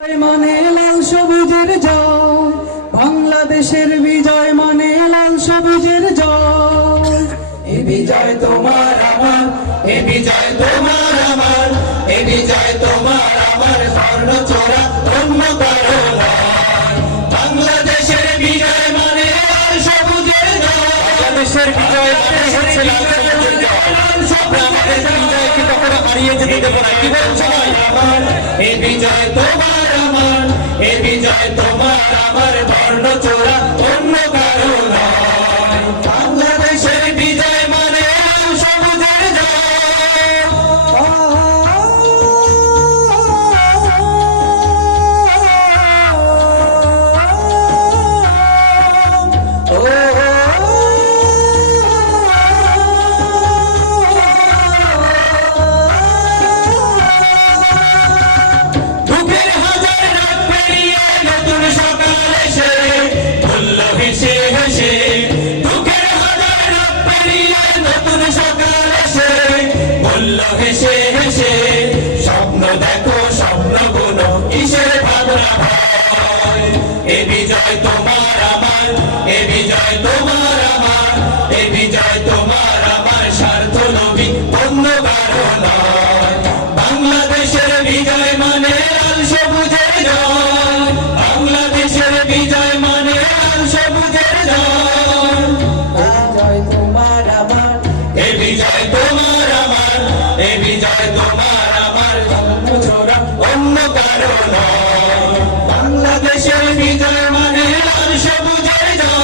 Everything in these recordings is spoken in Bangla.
মানে লাল সবুজের জয়, বাংলাদেশের বিজয় মানে লাল সবুজের জয়। এ বিজয় তোমার আমার, এ বিজয় তোমার আমার, এ বিজয় তোমার আমার, স্বর্ণ চোরা অন্য কারো নয়। বাংলাদেশের বিজয় মানে লাল সবুজের জয়, বাংলাদেশের বিজয় মানে হচ্ছে লাল সবুজের জয়। আমরা আমাদের বিজয়কে কখনো হারিয়ে যেতে দেব না। কি বলছো ভাই? আমার এ বিজয় তোমার আমার, এ বিজয় তোমার আমার, বর্ণ চোরা অন্য কারো নয়। বাংলাদেশের বিজয় মানে লাল সবুজের জয়। বুকের হাজার রাত পেরিয়ে নতুন সকাল এসে বলল হেসে হেসে, বুকের হাজার রাত পেরিয়ে নতুন সকাল এসে বলল হেসে হেসে, স্বপ্ন দেখো স্বপ্ন গুলো কিসের ভাবনা ভয়। এ বিজয় তোমার আমার, এ বিজয় তোমার আমার, এ বিজয় তোমার আমার, স্বার্থ নবী অন্য কারো নয়। বাংলাদেশের বিজয় মানে লাল সবুজের জয়, বাংলাদেশের বিজয় মানে লাল সবুজের জয়। বিজয় তোমার আমার, এ বিজয় তোমার আমার, এ বিজয় তোমার আমার, জন্ম ছোড়া অন্য কারো নয়। বাংলাদেশের বিজয় মানে লাল সবুজের জয়।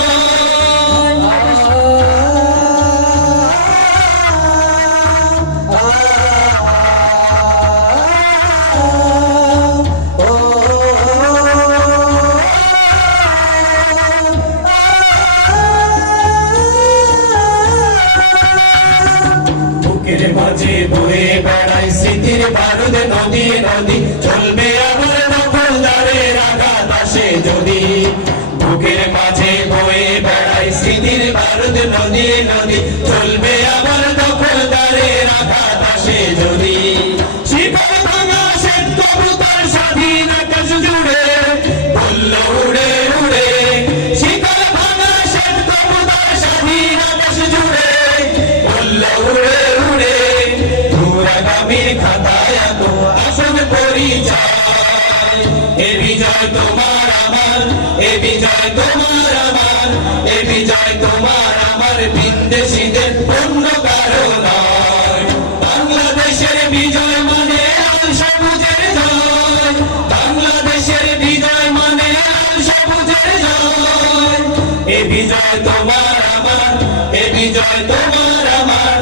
বুকের মাঝে বয়ে বেড়ায় স্মৃতির বারুদ নদী নদী, চলবে আবার দখলদারের আঘাত আসে যদি। বুকের মাঝে বয়ে বেড়ায় স্মৃতির বারুদ নদী নদী, চলবে আবার দখলদারের আঘাত আসে যদি। শিকল ভাঙা শ্বেত কবুতর স্বাধীন আকাশ জুড়ে বলল উড়ে উড়ে, শিকল ভাঙা শ্বেত কবুতর স্বাধীন আকাশ জুড়ে বলল উড়ে উড়ে, দূরাগামীর খাতায় তো আসল পরিচয়। এ বিজয় তোমার আমার, এ বিজয় তোমার আমার, এ বিজয় তোমার আমার, বিন্দেশীদের অন্য কারো নয়। বাংলাদেশের বিজয় মানে লাল সবুজের জয়, বাংলাদেশের বিজয় মানে লাল সবুজের জয়। এ বিজয় তোমার আমার, এ বিজয় তোমার আমার,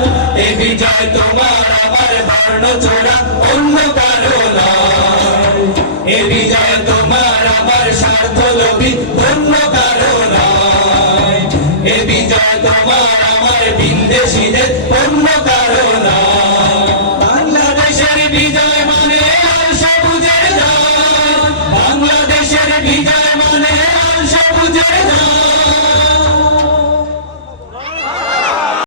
এ বিজয় তোমার আমার, বর্ণ চোরা অন্য কারো নয়। এ বিজয় তোমার আমার, স্বার্থ লোভী অন্য কারো নয়। এ বিজয় তোমার আমার, বিন্দেশীদের অন্য